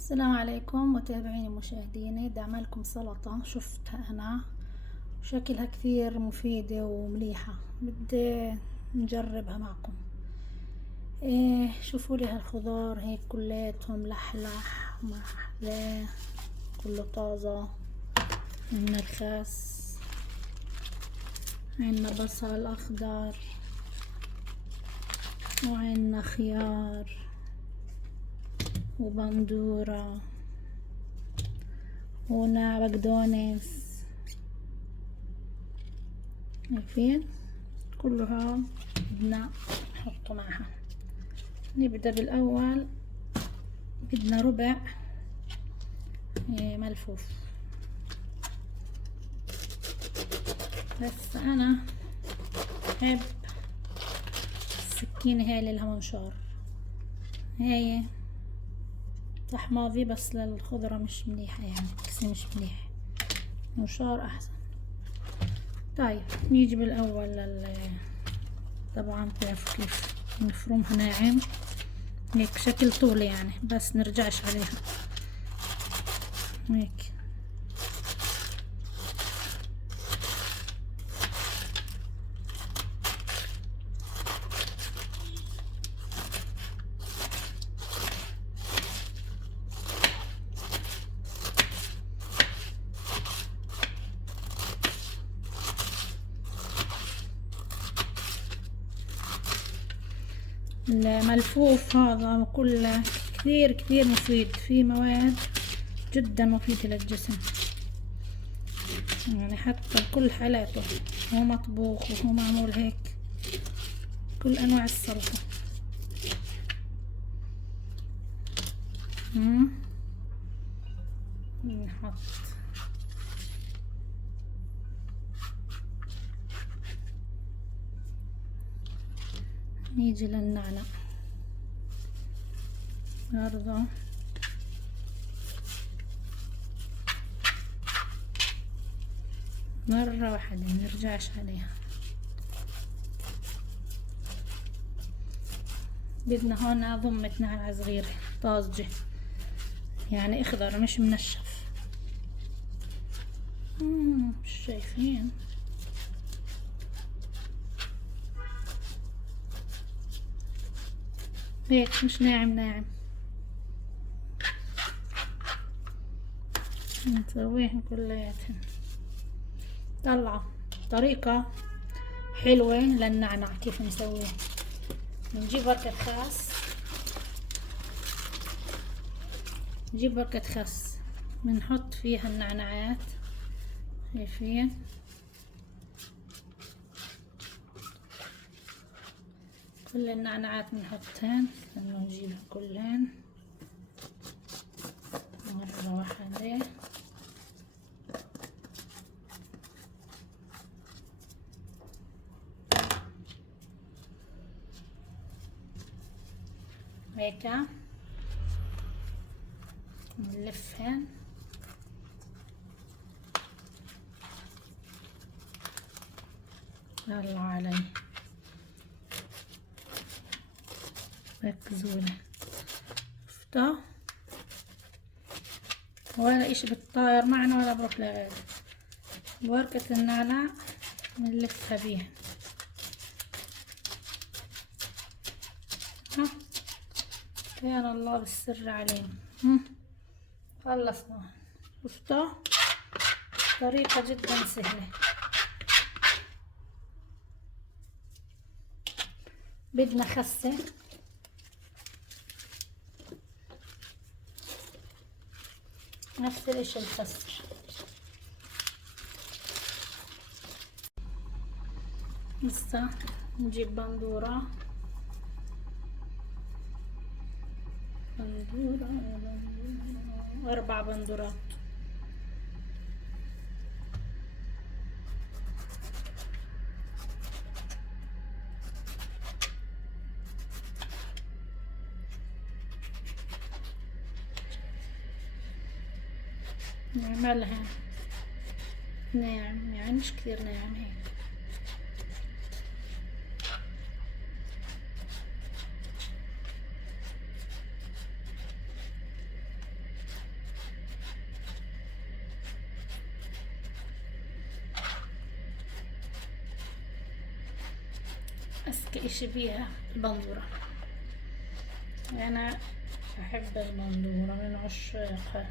السلام عليكم متابعيني ومشاهديني، بدي اعملكم سلطة شفتها انا وشكلها كثير مفيدة ومليحة، بدي نجربها معكم. شوفوا لي هالخضار هيك كلياتهم لحلح محلاه، كله طازة. عندنا الخس، عندنا بصل اخضر، وعندنا خيار وبندورة هنا بقدونس. شايفين كله هون بدنا نحطه معها. نبدأ بالأول، بدنا ربع ملفوف، بس أنا بحب السكينة هاي اللي لها منشار، هاي صح ماضي بس للخضرة مش مليحة، يعني كسي مش مليح، منشار أحسن. طيب نيجي بالأول طبعا بتعرفوا كيف نفرمها ناعم هيك شكل طولي، يعني بس نرجعش عليها هيك. الملفوف هذا كله كثير كثير مفيد، فيه مواد جدا مفيدة للجسم، يعني حتى بكل حالاته، هو مطبوخ وهو معمول هيك كل انواع السلطة. نحط نيجي للنعناع برضه مرة واحدة، منرجعش عليها. بدنا هون ضمة نعناع صغيرة طازجة، يعني اخضر مش منشف. مش شايفين؟ هيك مش ناعم ناعم، نسويهم كلياتهم. طلعوا طريقة حلوة للنعناع كيف نسويه. نجيب ورقة خس، نجيب ورقة خس بنحط فيها النعناعات، شايفين؟ كل النعناعات بنحطهن، لما نجيبها كلهن مرة واحدة. هيك نلفهن، يلا علي ركزوا لي، شفتوا؟ ولا اشي بتطاير معنا ولا بروح لغيره. ورقة النعناع بنلفها بيها، ها كان الله بالسر علينا. خلصنا، شفتوا؟ طريقة جدا سهلة. بدنا خسة، نفس الاشي الخس. هسه نجيب بندورة، بندورة 4 بندورات. نعملها ناعم، يعني مش كثير ناعم هيك. أذكى إشي فيها البندورة. أنا أحب البندورة من عشاقها.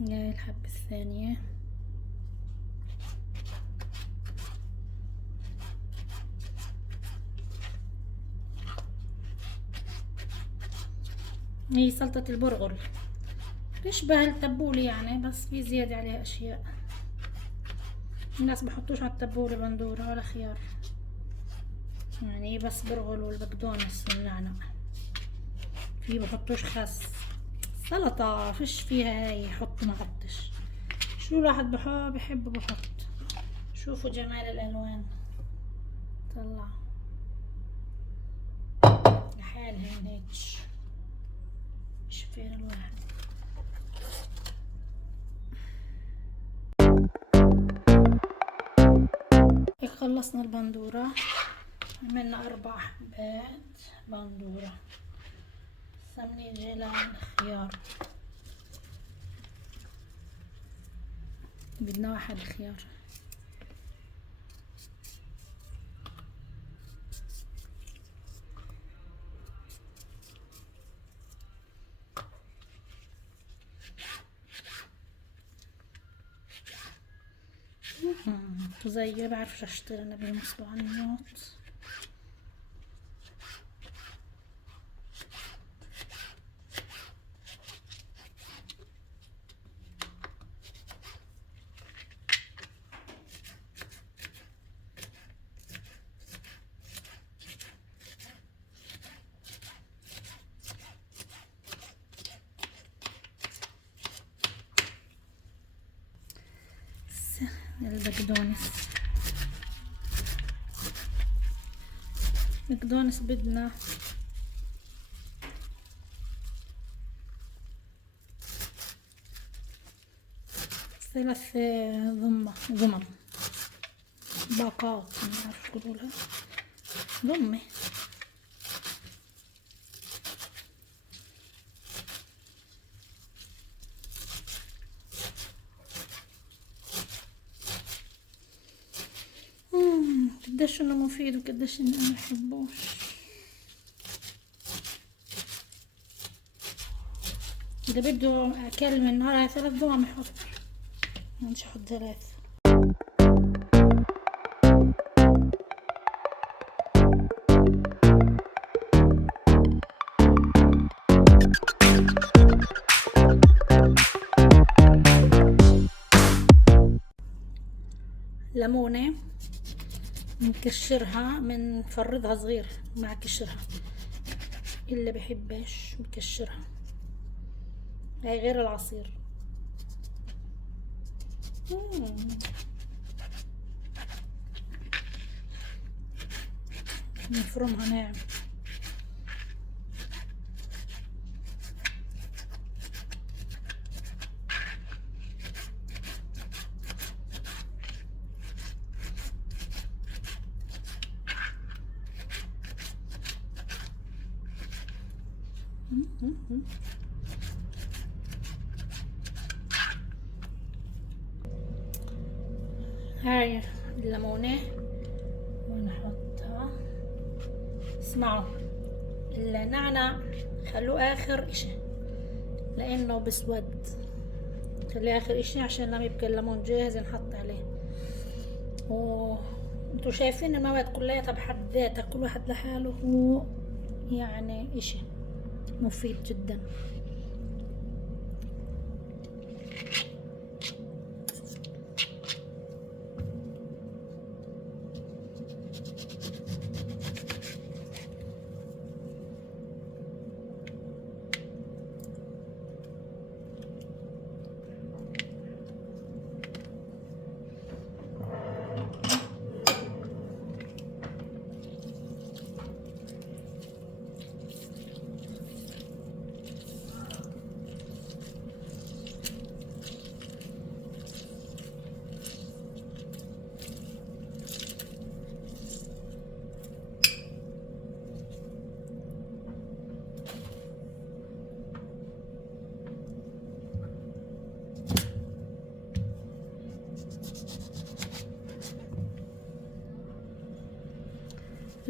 هاي الحبة الثانية. هي سلطة البرغل، تشبه التبولة يعني، بس في زيادة عليها أشياء. الناس بحطوش على التبولة بندورة ولا خيار، يعني بس برغل والبقدونس والنعناع، في بحطوش خس. سلطة فيش فيها هاي حط ما حطش، شو الواحد بحب بحط. شوفوا جمال الألوان، طلع لحالها هيك شفير الواحد. هيك خلصنا البندورة، عملنا 4 حبات بندورة. سمني جيلان خيار، بدنا 1 خيار. زي بعرفش اشتري انا بالمصبعنيات. البقدونس بدنا 3 ضمن باقات، ما بعرف شو بقولها، ضمة. قديش انه مفيد وقديش اني انا بحبوش. اذا بده اكل من نهار 3 ضمن يحط، مش احط 3. ليمونة نكشرها، منفرضها صغير مع كشرها، اللي بحبش بكشرها، هاي غير العصير. نفرمها ناعم. هاي الليمونة ونحطها. اسمعوا، النعناع خلوه اخر اشي لانه بسود، خليه اخر اشي عشان لما يبقى الليمون جاهز نحط عليه. انتوا شايفين المواد كلها بحد ذاتها، كل واحد لحاله هو يعني اشي مفيد جدا.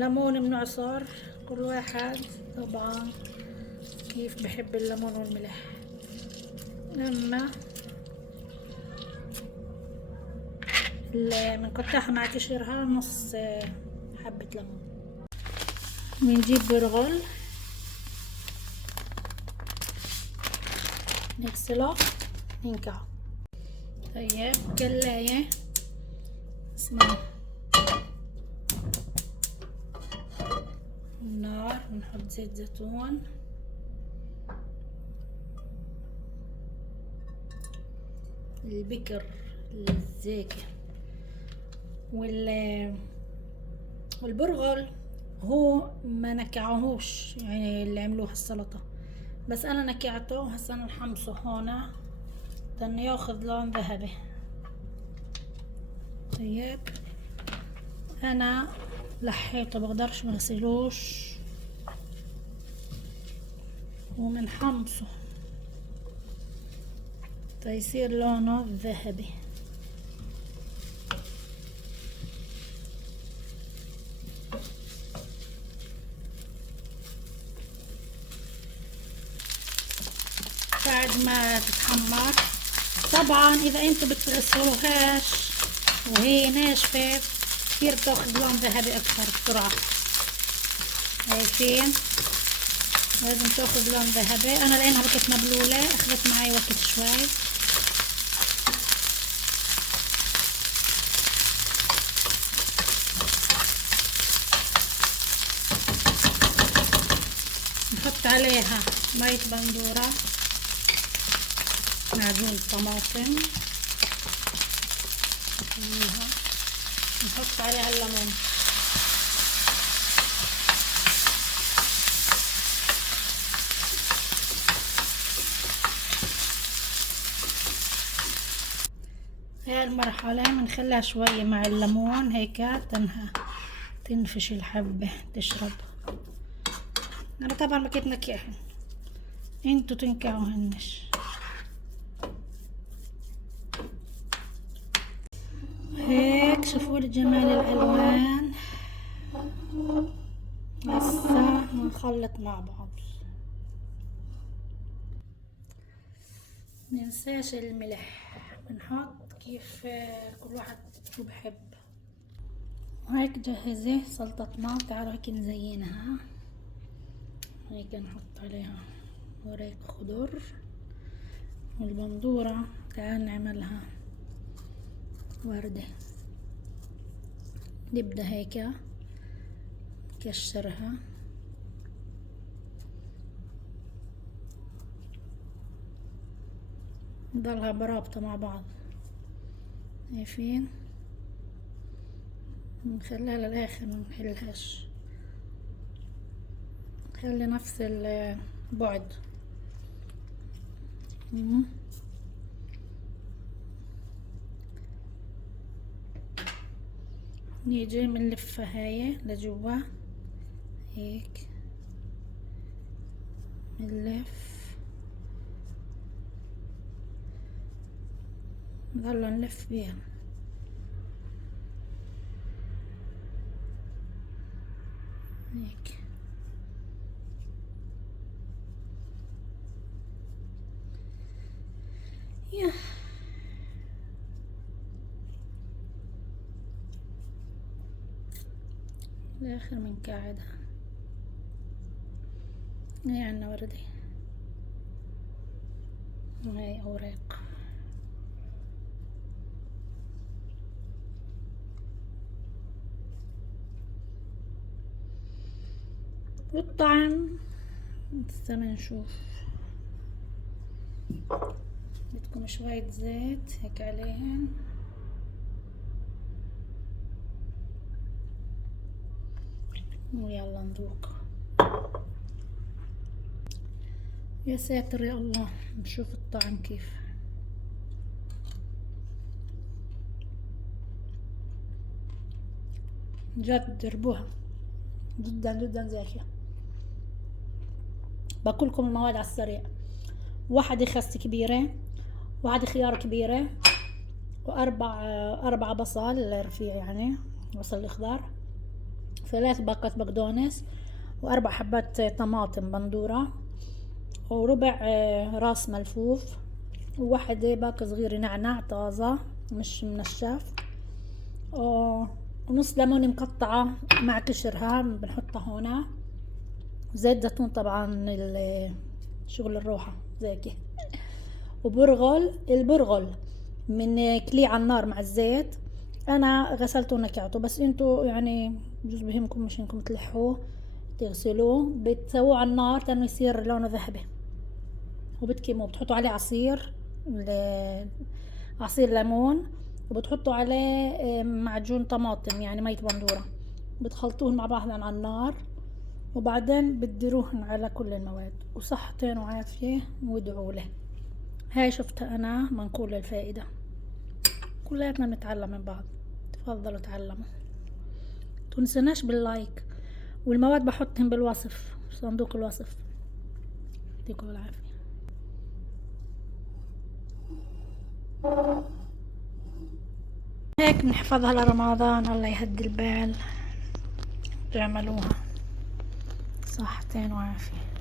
ليمون من عصار، كل واحد طبعا كيف بحب الليمون والملح. لما بنقطعها مع قشرها نص حبة ليمون. بنجيب برغل نغسله ننقعه. طيب قلاية اسمها النار، بنحط زيت زيتون، البكر الزيكي والبرغل هو ما نكعوهوش يعني اللي عملوها السلطة، بس انا نكعته. هسه انا نحمصه هنا لانه ياخذ لون ذهبي. طيب انا لحيته بقدرش مغسلوش ومنحمصه تيصير لونه ذهبي. بعد ما تتحمر طبعا اذا انتوا بتغسلوهاش وهي ناشفة كتير بتاخذ لون ذهبي اكثر بسرعة. شايفين لازم تاخذ لون ذهبي. انا لانها كانت مبلولة اخذت معي وقت شوي. نحط عليها مية بندورة، معجون طماطم، نحط عليها الليمون. هاي المرحلة بنخليها شوية مع الليمون هيك تنها تنفش الحبة تشرب. انا طبعا ما كنت نكعهن، انتوا تنكعوهنش. هيك شوفوا لي جمال الالوان. هسه نخلط مع بعض. مننساش الملح، بنحط كيف كل واحد شو بحب. وهيك جهزه سلطتنا. تعالوا هيك نزينها. هيك نحط عليها ورق خضر والبندورة. تعال نعملها وردة. نبدأ هيك نكشرها نضلها برابطة مع بعض. شايفين نخليها للآخر منحلهاش، خلي نفس البعد. نيجي بنلفها هاي لجوا هيك بنلف، نضل نلف بيها هيك. يا الاخر بنقعدها. هاي عنا وردة وهاي اوراق. والطعم لسه بنشوف. بدكم شوية زيت هيك عليهن. ويلا نذوق. يا ساتر يا الله، نشوف الطعم كيف. جد جربوها، جدا جدا زاكية. باكلكم المواد على السريع. واحدة خس كبيرة، واحدة خيار كبيرة، وأربع بصل رفيع يعني بصل الأخضر، 3 باكات بقدونس، و4 حبات طماطم بندورة، وربع راس ملفوف، وواحدة باكة صغيرة نعناع طازة مش منشف، ونص ليمونة مقطعة مع قشرها بنحطها هنا، وزيت زيتون طبعا شغل الروحة زي كده، وبرغل. البرغل من كليه على النار مع الزيت، انا غسلته ونكعته، بس انتو يعني بجوز بهمكم مش انكم تلحوه تغسلوه، بتسووه على النار تنو يصير لونه ذهبي، وبتكموه بتحطوا عليه عصير ليمون، وبتحطوا عليه معجون طماطم يعني مية بندورة، بتخلطوهم مع بعض على النار، وبعدين بتديروهن على كل المواد، وصحتين وعافية وادعوا له. هاي شفتها انا منقول الفائدة، كلياتنا بنتعلم من بعض، تفضلوا تعلموا، تنسناش باللايك، والمواد بحطهم بالوصف، صندوق الوصف. يعطيكم العافية. هيك بنحفظها لرمضان، الله يهدي البال، تعملوها صحتين وعافية.